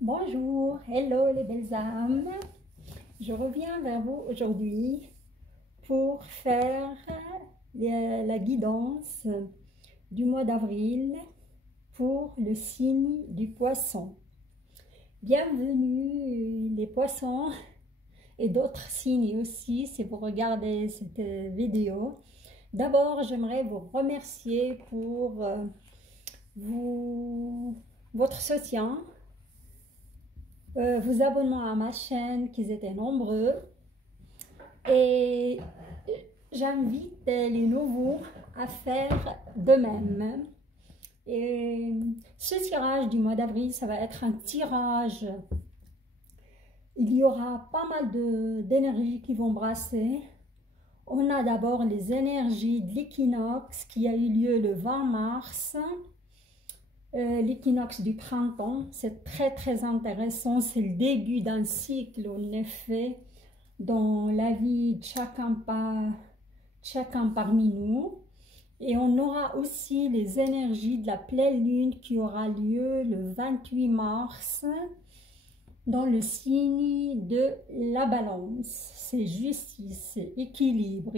Bonjour, hello les belles âmes. Je reviens vers vous aujourd'hui pour faire la guidance du mois d'avril pour le signe du poisson. Bienvenue les poissons et d'autres signes aussi si vous regardez cette vidéo. D'abord, j'aimerais vous remercier pour votre soutien. Vos abonnements à ma chaîne, qu'ils étaient nombreux, et j'invite les nouveaux à faire de même. Et ce tirage du mois d'avril, ça va être un tirage, il y aura pas mal d'énergies qui vont brasser. On a d'abord les énergies de l'équinoxe qui a eu lieu le 20 mars. L'équinoxe du printemps, c'est très intéressant, c'est le début d'un cycle en effet dans la vie de chacun parmi nous. Et on aura aussi les énergies de la pleine lune qui aura lieu le 28 mars dans le signe de la balance. C'est justice, c'est équilibre,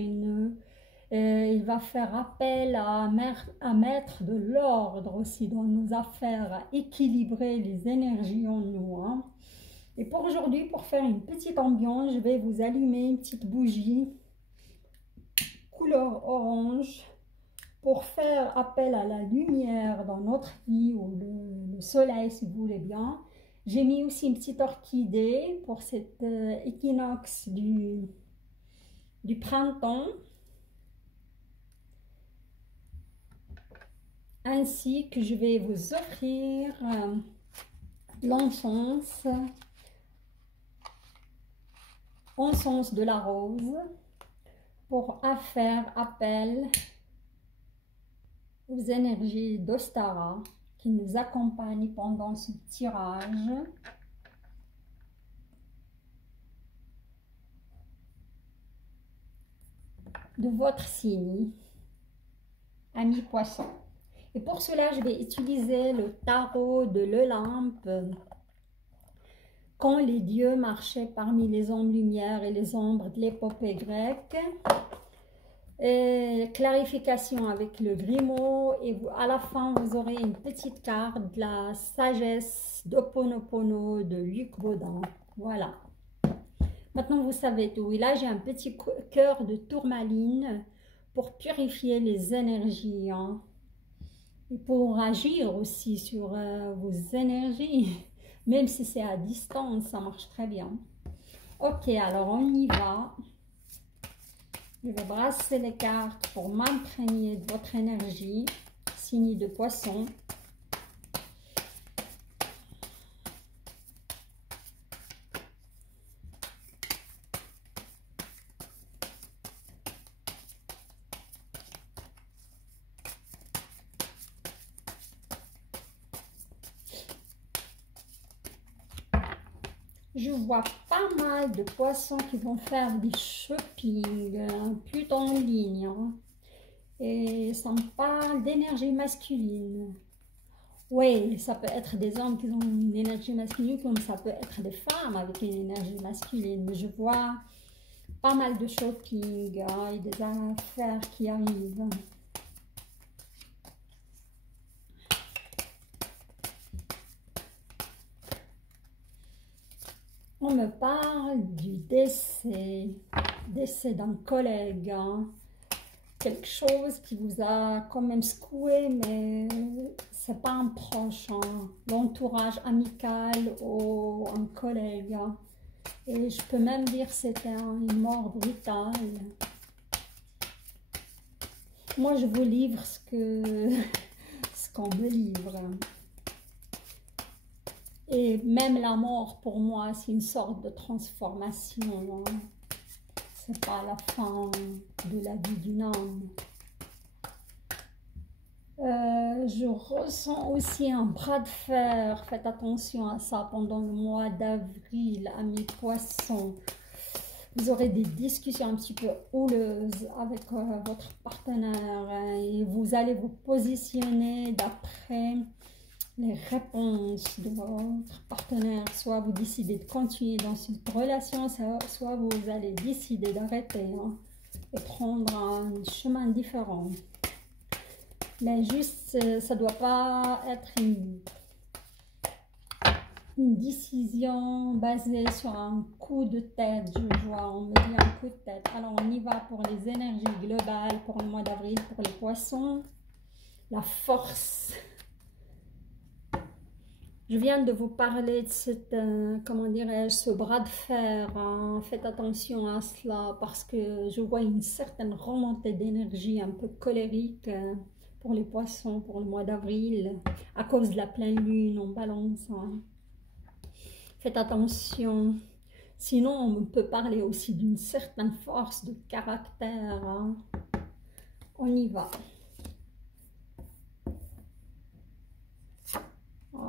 il va faire appel à mettre de l'ordre aussi dans nos affaires, à équilibrer les énergies en nous. Et pour aujourd'hui, pour faire une petite ambiance, je vais vous allumer une petite bougie couleur orange pour faire appel à la lumière dans notre vie, ou le soleil si vous voulez bien. J'ai mis aussi une petite orchidée pour cet équinoxe du printemps. Ainsi que je vais vous offrir l'encens de la rose pour faire appel aux énergies d'Ostara qui nous accompagnent pendant ce tirage. De votre signe, ami poisson. Et pour cela, je vais utiliser le tarot de l'Olympe. Quand les dieux marchaient parmi les ombres-lumière et les ombres de l'épopée grecque. Et clarification avec le Grimaud. Et à la fin, vous aurez une petite carte de la sagesse d'Ho'oponopono de Luc Baudin. Voilà. Maintenant, vous savez tout. Et là, j'ai un petit cœur de tourmaline pour purifier les énergies. Et pour agir aussi sur vos énergies, même si c'est à distance, ça marche très bien. Ok, alors on y va. Je vais brasser les cartes pour m'imprégner de votre énergie, signe de poisson. Je vois pas mal de poissons qui vont faire des shopping, plutôt en ligne. Et ça me parle d'énergie masculine. Oui, ça peut être des hommes qui ont une énergie masculine, comme ça peut être des femmes avec une énergie masculine. Mais je vois pas mal de shopping et des affaires qui arrivent. On me parle du décès d'un collègue, quelque chose qui vous a quand même secoué, mais c'est pas un proche, l'entourage amical ou un collègue. Et je peux même dire que c'était une mort brutale. Moi, je vous livre ce qu'on me livre. Et même la mort, pour moi, c'est une sorte de transformation. C'est pas la fin de la vie d'une âme. Je ressens aussi un bras de fer. Faites attention à ça pendant le mois d'avril, amis poissons. Vous aurez des discussions un petit peu houleuses avec votre partenaire et vous allez vous positionner d'après les réponses de votre partenaire. Soit vous décidez de continuer dans cette relation, soit vous allez décider d'arrêter hein, et prendre un chemin différent. Mais juste, ça ne doit pas être une décision basée sur un coup de tête. Je vois, on me dit un coup de tête. Alors, on y va pour les énergies globales pour le mois d'avril, pour les poissons. La force. Je viens de vous parler de cette, comment dirais-je, ce bras de fer. Hein. Faites attention à cela parce que je vois une certaine remontée d'énergie un peu colérique pour les poissons pour le mois d'avril à cause de la pleine lune en balance. Hein. Faites attention. Sinon, on peut parler aussi d'une certaine force de caractère. Hein. On y va. Ouais.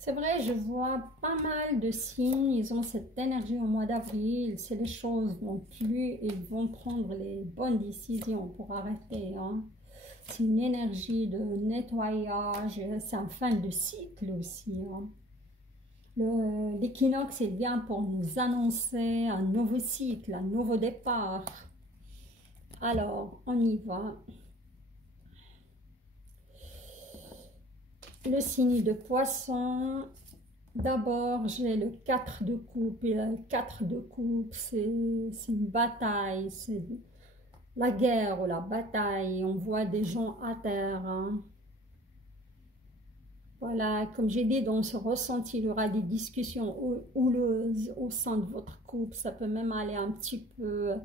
C'est vrai, je vois pas mal de signes, ils ont cette énergie au mois d'avril, c'est les choses vont plus, ils vont prendre les bonnes décisions pour arrêter. Hein. C'est une énergie de nettoyage, c'est en fin de cycle aussi. Hein. L'équinoxe est bien pour nous annoncer un nouveau cycle, un nouveau départ. Alors, on y va. Le signe de poisson, d'abord j'ai le 4 de coupe, et le 4 de coupe c'est une bataille, c'est la guerre ou la bataille, on voit des gens à terre. Hein. Voilà, comme j'ai dit, dans ce ressenti, il y aura des discussions houleuses au sein de votre couple, ça peut même aller un petit peu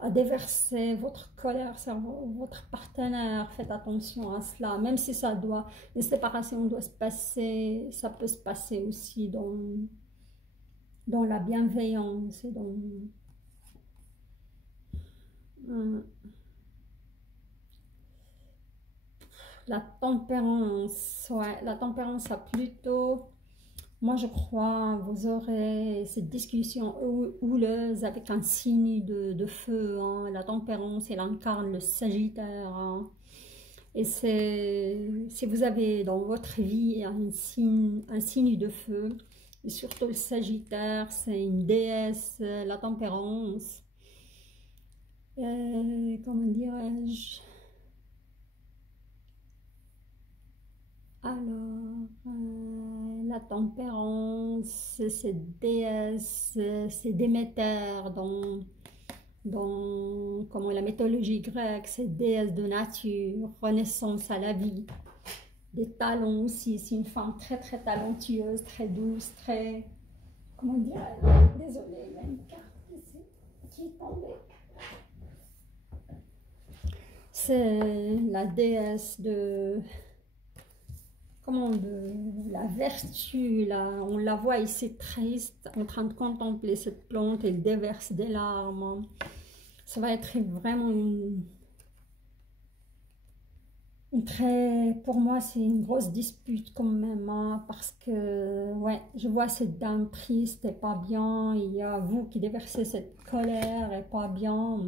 à déverser votre colère sur votre partenaire. Faites attention à cela, même si ça doit, les séparations doivent se passer, ça peut se passer aussi dans la bienveillance et dans la tempérance. Ouais, la tempérance a plutôt, moi je crois, vous aurez cette discussion houleuse avec un signe de feu. Hein. La tempérance, elle incarne le Sagittaire. Hein. Et si vous avez dans votre vie un signe de feu, et surtout le Sagittaire, c'est une déesse, la tempérance. Comment dirais-je? Alors, la tempérance, cette déesse, c'est Déméter dans comment, la mythologie grecque, c'est déesse de nature, renaissance à la vie. Des talents aussi, c'est une femme très très talentueuse, très douce, très... Comment dire? Désolée, il y a une carte ici qui est tombée. C'est la déesse de... Comment, de la vertu, là, on la voit ici triste, en train de contempler cette plante, elle déverse des larmes. Ça va être vraiment pour moi, c'est une grosse dispute quand même, hein, parce que, ouais, je vois cette dame triste et pas bien, il y a vous qui déversez cette colère et pas bien.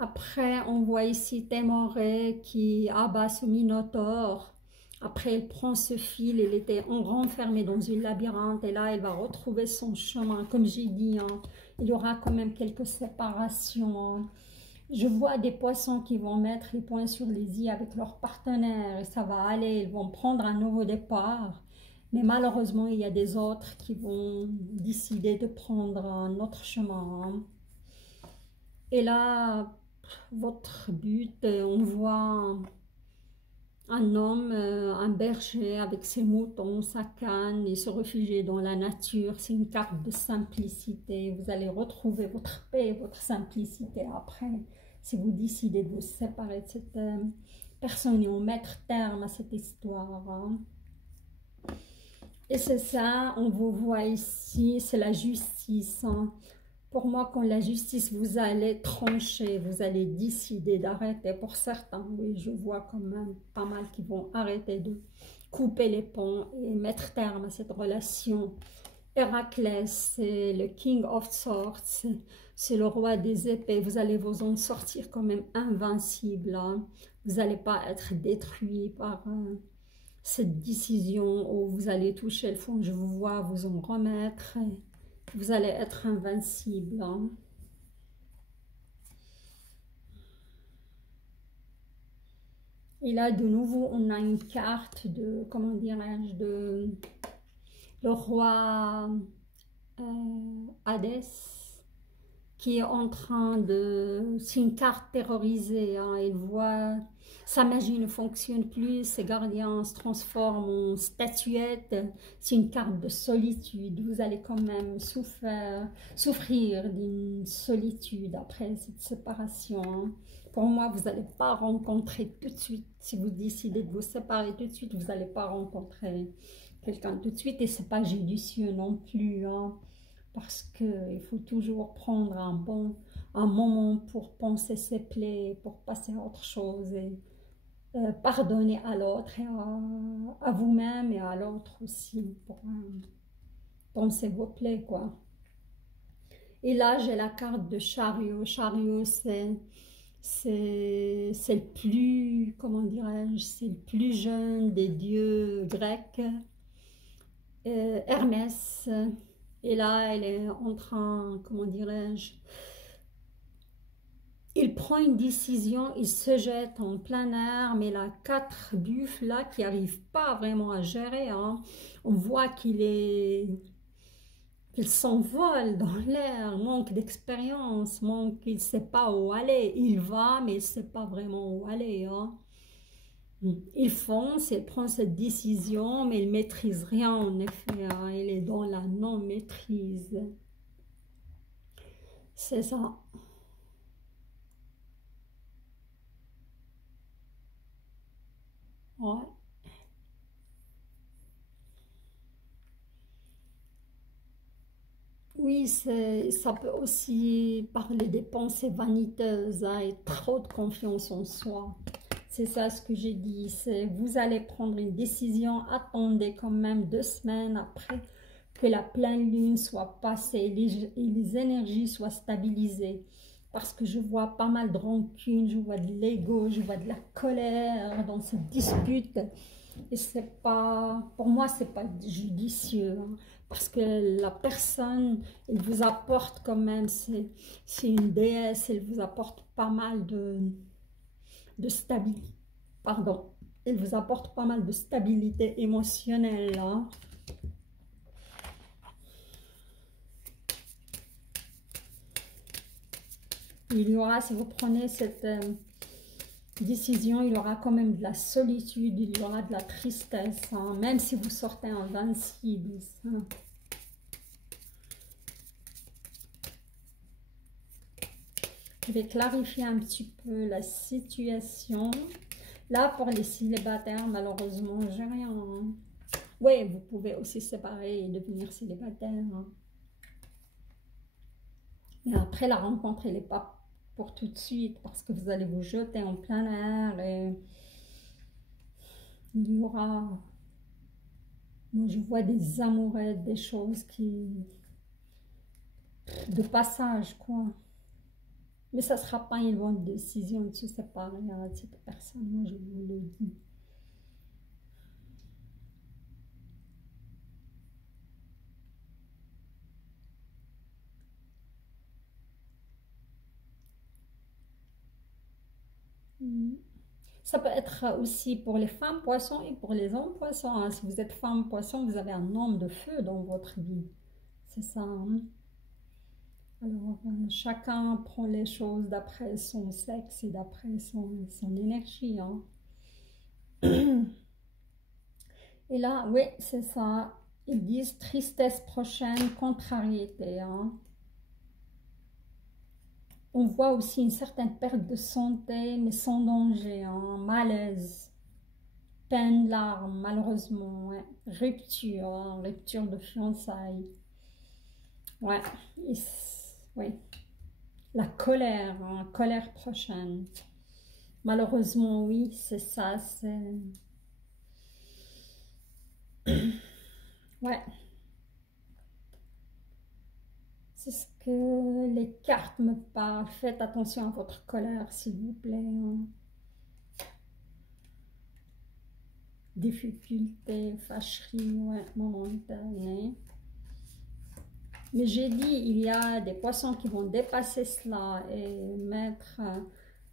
Après, on voit ici Témoré qui abat ce minotaure. Après, elle prend ce fil, elle était renfermée dans une labyrinthe et là, elle va retrouver son chemin. Comme j'ai dit, hein, il y aura quand même quelques séparations. Hein. Je vois des poissons qui vont mettre les points sur les i avec leur partenaire et ça va aller, ils vont prendre un nouveau départ. Mais malheureusement, il y a des autres qui vont décider de prendre un autre chemin. Hein. Et là, votre but, on voit un homme, un berger avec ses moutons, sa canne, et se réfugier dans la nature. C'est une carte de simplicité. Vous allez retrouver votre paix, votre simplicité après, si vous décidez de vous séparer de cette personne et en mettre terme à cette histoire. Hein. Et c'est ça, on vous voit ici, c'est la justice. Hein. Pour moi, quand la justice, vous allez trancher, vous allez décider d'arrêter. Pour certains, oui, je vois quand même pas mal qui vont arrêter de couper les ponts et mettre terme à cette relation. Héraclès, c'est le King of Swords, c'est le roi des épées. Vous allez vous en sortir quand même invincible, hein. Vous n'allez pas être détruit par cette décision où vous allez toucher le fond. Je vous vois vous en remettre. Vous allez être invincible, hein. Et là, de nouveau, on a une carte de, comment dirais-je, de le roi Hadès, qui est en train de... C'est une carte terrorisée, hein. Il voit... Sa magie ne fonctionne plus, ses gardiens se transforment en statuettes. C'est une carte de solitude. Vous allez quand même souffrir d'une solitude après cette séparation, hein. Pour moi, vous n'allez pas rencontrer tout de suite. Si vous décidez de vous séparer tout de suite, vous n'allez pas rencontrer quelqu'un tout de suite. Et ce n'est pas judicieux non plus, hein. Parce qu'il faut toujours prendre un moment pour penser ses plaies, pour passer à autre chose et pardonner à l'autre et à vous-même et à l'autre aussi pour penser vos plaies, quoi. Et là, j'ai la carte de Chariot. Chariot, c'est le plus, comment dirais-je, c'est le plus jeune des dieux grecs, Hermès. Et là, elle est en train, comment dirais-je, il prend une décision, il se jette en plein air, mais il a 4 buffles là qui n'arrivent pas vraiment à gérer, hein. On voit qu'il s'envole dans l'air, manque d'expérience, il ne sait pas où aller. Il va, mais il ne sait pas vraiment où aller, hein. Il fonce, il prend cette décision, mais il ne maîtrise rien en effet, hein. Il est dans la non-maîtrise. C'est ça. Ouais. Oui, ça peut aussi parler des pensées vaniteuses, hein, et trop de confiance en soi. C'est ça ce que j'ai dit. Vous allez prendre une décision, attendez quand même 2 semaines après que la pleine lune soit passée et les énergies soient stabilisées. Parce que je vois pas mal de rancune, je vois de l'ego, je vois de la colère dans cette dispute. Et c'est pas, pour moi, c'est pas judicieux, hein. Parce que la personne, elle vous apporte quand même, c'est une déesse, elle vous apporte pas mal de stabilité, pardon, elle vous apporte pas mal de stabilité émotionnelle, hein. Il y aura, si vous prenez cette décision, il y aura quand même de la solitude, il y aura de la tristesse, hein, même si vous sortez invincible, hein. Je vais clarifier un petit peu la situation. Là, pour les célibataires, malheureusement, j'ai rien, hein. Oui, vous pouvez aussi se séparer et devenir célibataire, hein. Mais après, la rencontre, elle n'est pas pour tout de suite parce que vous allez vous jeter en plein air et il y aura... Moi, je vois des amourettes, des choses de passage, quoi. Mais ça ne sera pas une bonne décision de se séparer de cette personne, moi, je vous le dis. Ça peut être aussi pour les femmes poissons et pour les hommes poissons, hein. Si vous êtes femme poisson, vous avez un homme de feu dans votre vie. C'est ça, hein. Alors, chacun prend les choses d'après son sexe et d'après son énergie, hein. Et là, oui, c'est ça. Ils disent tristesse prochaine, contrariété, hein. On voit aussi une certaine perte de santé, mais sans danger, hein. Malaise, peine, larmes, malheureusement, ouais. Rupture, hein, rupture de fiançailles. Ouais, Oui, la colère, hein, colère prochaine. Malheureusement, oui, c'est ça, c'est... Ouais, c'est ce que les cartes me parlent. Faites attention à votre colère, s'il vous plaît, hein. Difficultés, fâcheries, ouais, momentanées. Mais j'ai dit, il y a des poissons qui vont dépasser cela et mettre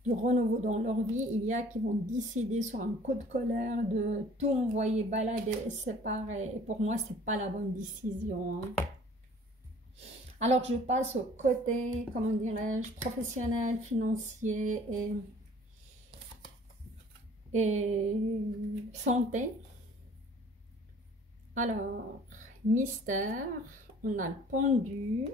du renouveau dans leur vie. Il y a qui vont décider sur un coup de colère de tout envoyer balader et séparer. Et pour moi, c'est pas la bonne décision, hein. Alors, je passe au côté, comment dirais-je, professionnel, financier et santé. Alors, mystère, on a le pendu.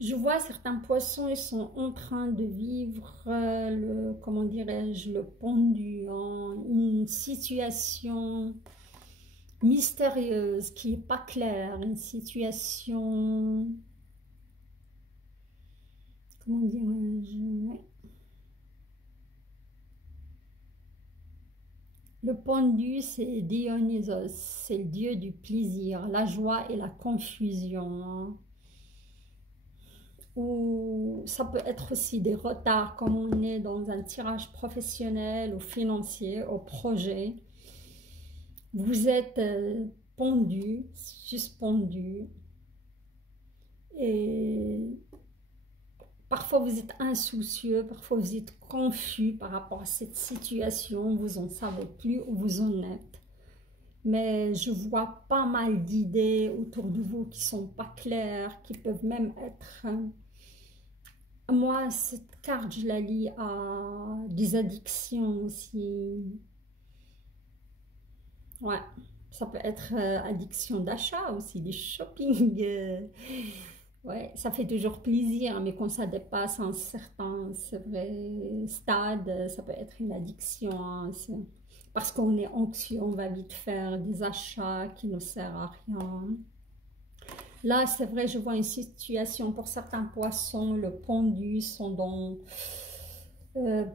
Je vois certains poissons, ils sont en train de vivre le, comment dirais-je, le pendu, hein, une situation mystérieuse qui n'est pas claire, une situation, comment dirais-je, ouais. Le pendu, c'est Dionysos, c'est le dieu du plaisir, la joie et la confusion, hein. Ou ça peut être aussi des retards, comme on est dans un tirage professionnel ou financier, au projet. Vous êtes pendu, suspendu, et parfois vous êtes insoucieux, parfois vous êtes confus par rapport à cette situation, vous n'en savez plus où vous en êtes. Mais je vois pas mal d'idées autour de vous qui sont pas claires, qui peuvent même être... moi, cette carte, je la lis à des addictions aussi. Ouais, ça peut être addiction d'achat aussi, du shopping. Ouais, ça fait toujours plaisir, mais quand ça dépasse un certain, c'est vrai, stade, ça peut être une addiction, hein, parce qu'on est anxieux, on va vite faire des achats qui ne servent à rien. Là, c'est vrai, je vois une situation pour certains poissons, le pendu, sont dans euh,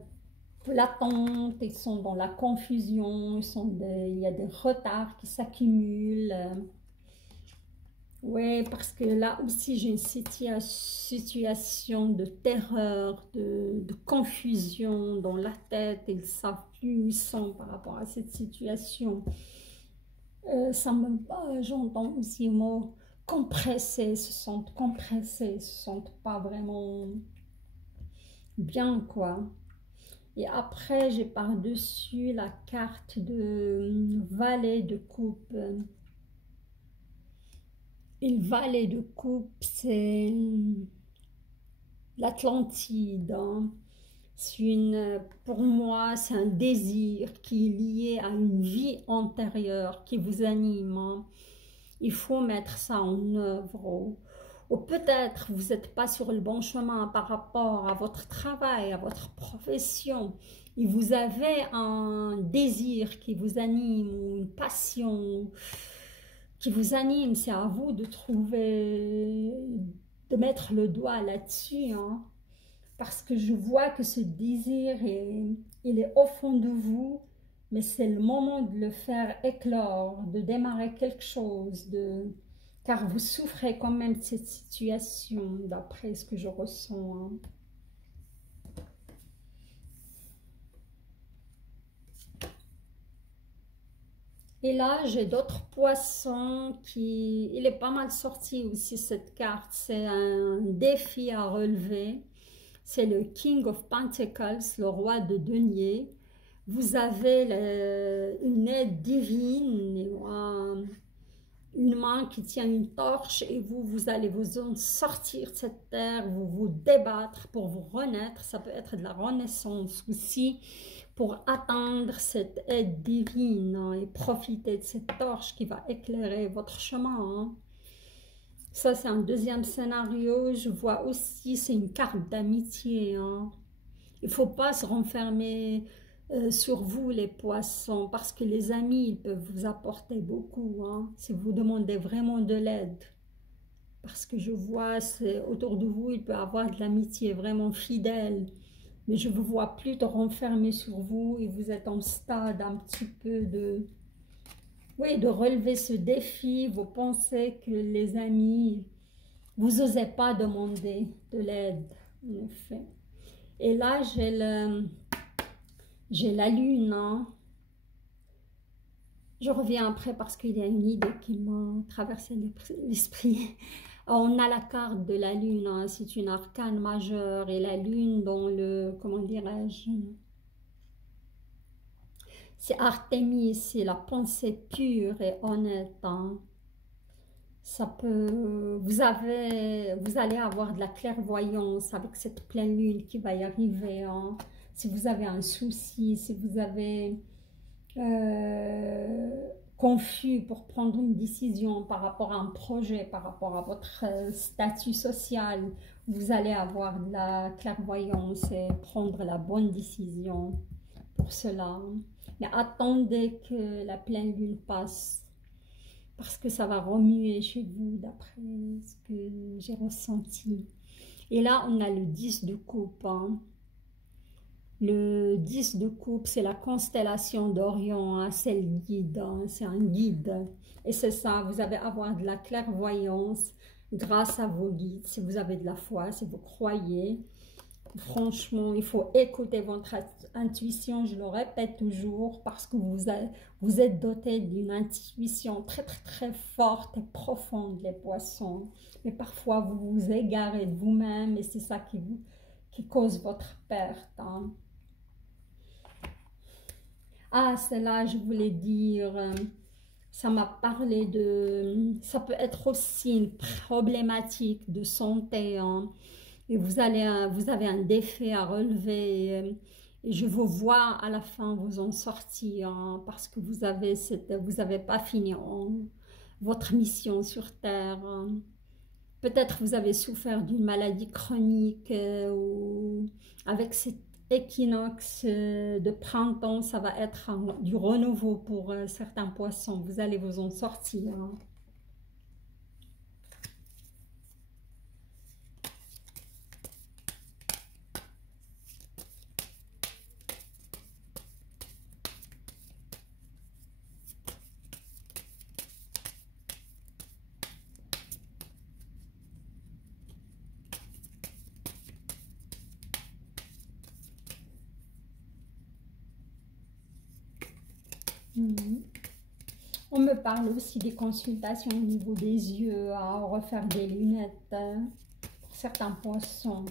l'attente, ils sont dans la confusion, il y a des retards qui s'accumulent. Oui, parce que là aussi, j'ai une situation de terreur, de confusion dans la tête. Ils ne savent plus où ils sont par rapport à cette situation. J'entends aussi le mot compressés, se sentent compressés, se sentent pas vraiment bien, quoi. Et après, j'ai par-dessus la carte de valet de coupe. Et le valet de coupe, c'est l'Atlantide, hein. Pour moi, c'est un désir qui est lié à une vie antérieure qui vous anime, hein. Il faut mettre ça en œuvre. Ou peut-être vous n'êtes pas sur le bon chemin par rapport à votre travail, à votre profession. Et vous avez un désir qui vous anime ou une passion qui vous anime. C'est à vous de trouver, de mettre le doigt là-dessus, hein. Parce que je vois que ce désir, il est au fond de vous, mais c'est le moment de le faire éclore, de démarrer quelque chose, car vous souffrez quand même de cette situation, d'après ce que je ressens, hein. Et là, j'ai d'autres poissons qui... Il est pas mal sorti aussi, cette carte. C'est un défi à relever. C'est le King of Pentacles, le roi de deniers. Vous avez une aide divine, une main qui tient une torche et vous allez vous en sortir de cette terre, vous débattre pour vous renaître. Ça peut être de la renaissance aussi pour atteindre cette aide divine, hein, et profiter de cette torche qui va éclairer votre chemin, hein. Ça, c'est un deuxième scénario. Je vois aussi, c'est une carte d'amitié, hein. Il ne faut pas se renfermer sur vous, les poissons, parce que les amis, ils peuvent vous apporter beaucoup, hein, si vous demandez vraiment de l'aide. Parce que je vois, autour de vous, il peut y avoir de l'amitié vraiment fidèle. Mais je ne vous vois plus de renfermer sur vous et vous êtes en stade un petit peu de... Oui, de relever ce défi. Vous pensez que les amis, vous n'osez pas demander de l'aide, en effet. Et là, j'ai la lune, hein. Je reviens après parce qu'il y a une idée qui m'a traversé l'esprit. On a la carte de la lune, hein. C'est une arcane majeure et la lune dans le, comment dirais-je, c'est Artémis, c'est la pensée pure et honnête, hein. Ça peut, vous allez avoir de la clairvoyance avec cette pleine lune qui va y arriver, hein. Si vous avez un souci, si vous avez confus pour prendre une décision par rapport à un projet, par rapport à votre statut social, vous allez avoir de la clairvoyance et prendre la bonne décision pour cela. Mais attendez que la pleine lune passe, parce que ça va remuer chez vous d'après ce que j'ai ressenti. Et là, on a le 10 de coupe, hein. Le 10 de coupe, c'est la constellation d'Orion, hein, c'est le guide, hein, c'est un guide. Et c'est ça, vous allez avoir de la clairvoyance grâce à vos guides, si vous avez de la foi, si vous croyez. Franchement, il faut écouter votre intuition, je le répète toujours, parce que vous êtes doté d'une intuition très très très forte et profonde, les poissons. Mais parfois, vous vous égarez de vous-même et c'est ça qui cause votre perte, hein. Ah, celle-là, je voulais dire, ça m'a parlé de... Ça peut être aussi une problématique de santé, hein. Et vous avez un défi à relever. Et je vous vois à la fin vous en sortir, hein, parce que vous avez pas fini votre mission sur Terre, hein. Peut-être vous avez souffert d'une maladie chronique ou avec cet équinoxe de printemps, ça va être du renouveau pour certains poissons. Vous allez vous en sortir, hein. Mhm. On me parle aussi des consultations au niveau des yeux, à refaire des lunettes, hein, pour certains poissons.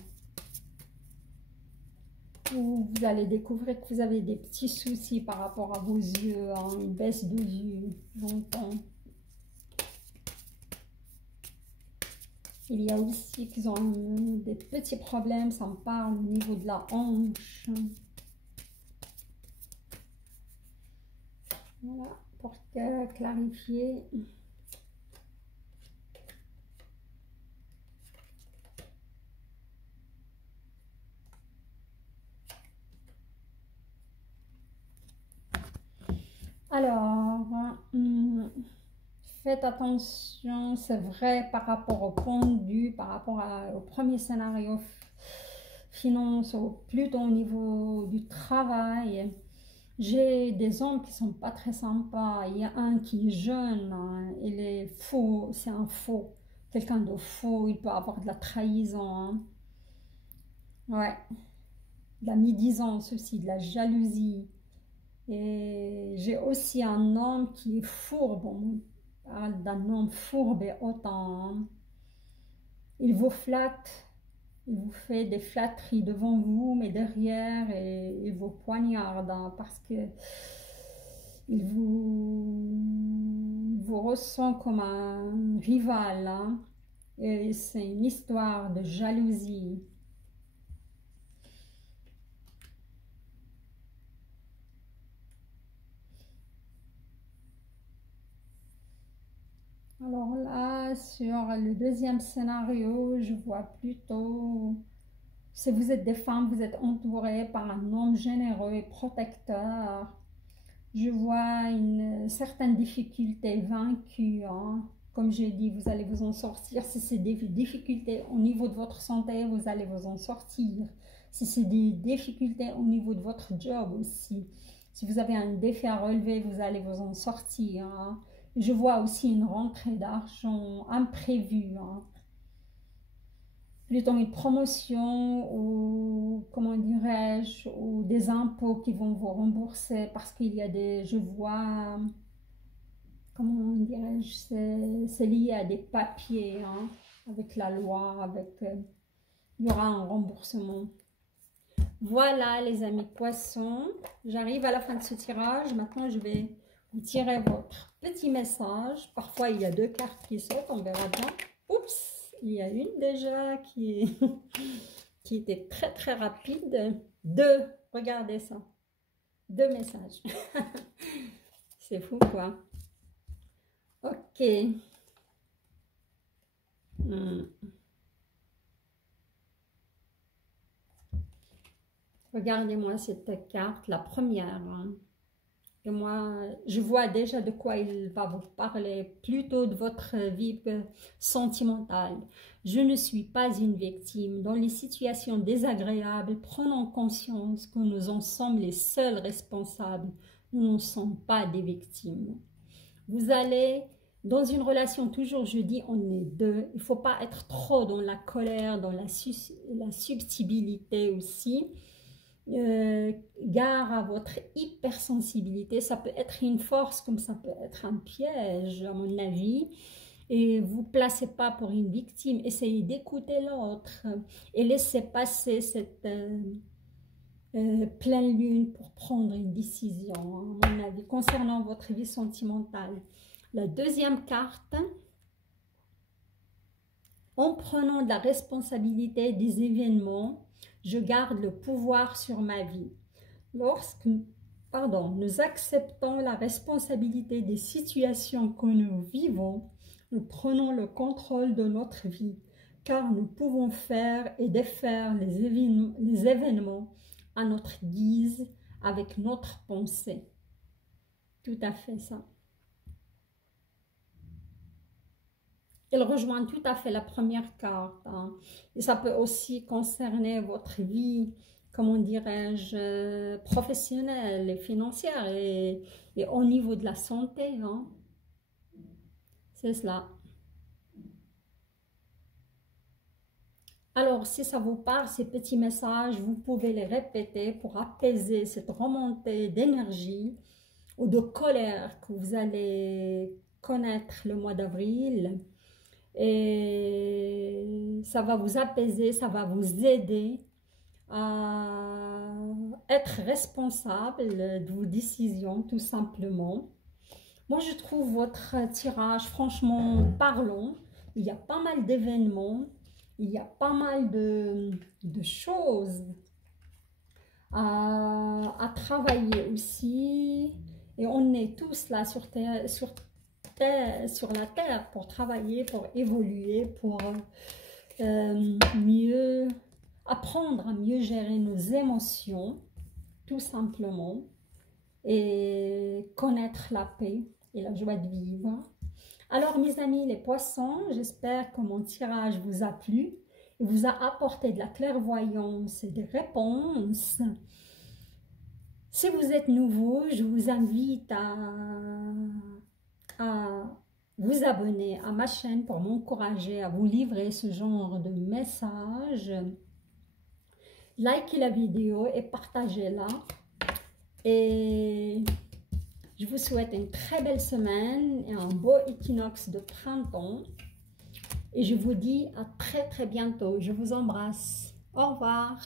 Vous allez découvrir que vous avez des petits soucis par rapport à vos yeux, hein, une baisse de vue, j'entends. Il y a aussi qu'ils ont des petits problèmes, ça me parle au niveau de la hanche. Voilà, pour clarifier. Alors, faites attention, c'est vrai par rapport au pendu, par rapport au premier scénario finance, plutôt au niveau du travail. J'ai des hommes qui sont pas très sympas. Il y a un qui est jeune, hein, il est faux, c'est un faux, quelqu'un de faux, il peut avoir de la trahison, hein. Ouais, de la médisance aussi, de la jalousie. Et j'ai aussi un homme qui est fourbe, on parle d'un homme fourbe et autant, hein. Il vous flatte, il vous fait des flatteries devant vous, mais derrière, et il vous poignarde, hein, parce que il vous ressent comme un rival, hein, et c'est une histoire de jalousie. Alors là, sur le deuxième scénario, je vois plutôt Si vous êtes des femmes, vous êtes entourées par un homme généreux et protecteur. Je vois une certaine difficulté vaincue, hein. Comme j'ai dit, vous allez vous en sortir. Si c'est des difficultés au niveau de votre santé, vous allez vous en sortir. Si c'est des difficultés au niveau de votre job aussi, si vous avez un défi à relever, vous allez vous en sortir, hein. Je vois aussi une rentrée d'argent imprévue, hein. Plutôt une promotion ou, comment dirais-je, ou des impôts qui vont vous rembourser parce qu'il y a des, je vois, comment dirais-je, c'est lié à des papiers, hein, avec la loi, il y aura un remboursement. Voilà les amis poissons, j'arrive à la fin de ce tirage. Maintenant je vais vous tirer votre petit message. Parfois il y a 2 cartes qui sautent, on verra bien. Oups, il y a une déjà qui était très très rapide. 2, regardez ça, 2 messages. C'est fou quoi. Ok. Regardez-moi cette carte, la première, hein. Et moi, je vois déjà de quoi il va vous parler, plutôt de votre vie sentimentale. Je ne suis pas une victime. Dans les situations désagréables, prenons conscience que nous en sommes les seuls responsables. Nous ne sommes pas des victimes. Vous allez, dans une relation, toujours je dis, on est deux. Il ne faut pas être trop dans la colère, dans la subtilité aussi. Gare à votre hypersensibilité, ça peut être une force comme ça peut être un piège à mon avis, et vous placez pas pour une victime, essayez d'écouter l'autre et laissez passer cette pleine lune pour prendre une décision, à mon avis, concernant votre vie sentimentale. La deuxième carte, en prenant de la responsabilité des événements, je garde le pouvoir sur ma vie. Lorsque nous acceptons la responsabilité des situations que nous vivons, nous prenons le contrôle de notre vie, car nous pouvons faire et défaire les événements à notre guise, avec notre pensée. Tout à fait ça. Il rejoint tout à fait la première carte, hein. Et ça peut aussi concerner votre vie, comment dirais-je, professionnelle et financière et au niveau de la santé, hein. C'est cela. Alors, si ça vous parle, ces petits messages, vous pouvez les répéter pour apaiser cette remontée d'énergie ou de colère que vous allez connaître le mois d'avril. Et ça va vous apaiser, ça va vous aider à être responsable de vos décisions, tout simplement. Moi, je trouve votre tirage franchement parlant. Il y a pas mal d'événements, il y a pas mal de choses à travailler aussi. Et on est tous là sur la terre pour travailler, pour évoluer, pour mieux apprendre à mieux gérer nos émotions, tout simplement, et connaître la paix et la joie de vivre. Alors mes amis les poissons, j'espère que mon tirage vous a plu et vous a apporté de la clairvoyance et des réponses. Si vous êtes nouveau, je vous invite à vous abonner à ma chaîne pour m'encourager à vous livrer ce genre de messages. Likez la vidéo et partagez-la. Et je vous souhaite une très belle semaine et un beau équinoxe de printemps. Et je vous dis à très très bientôt. Je vous embrasse. Au revoir.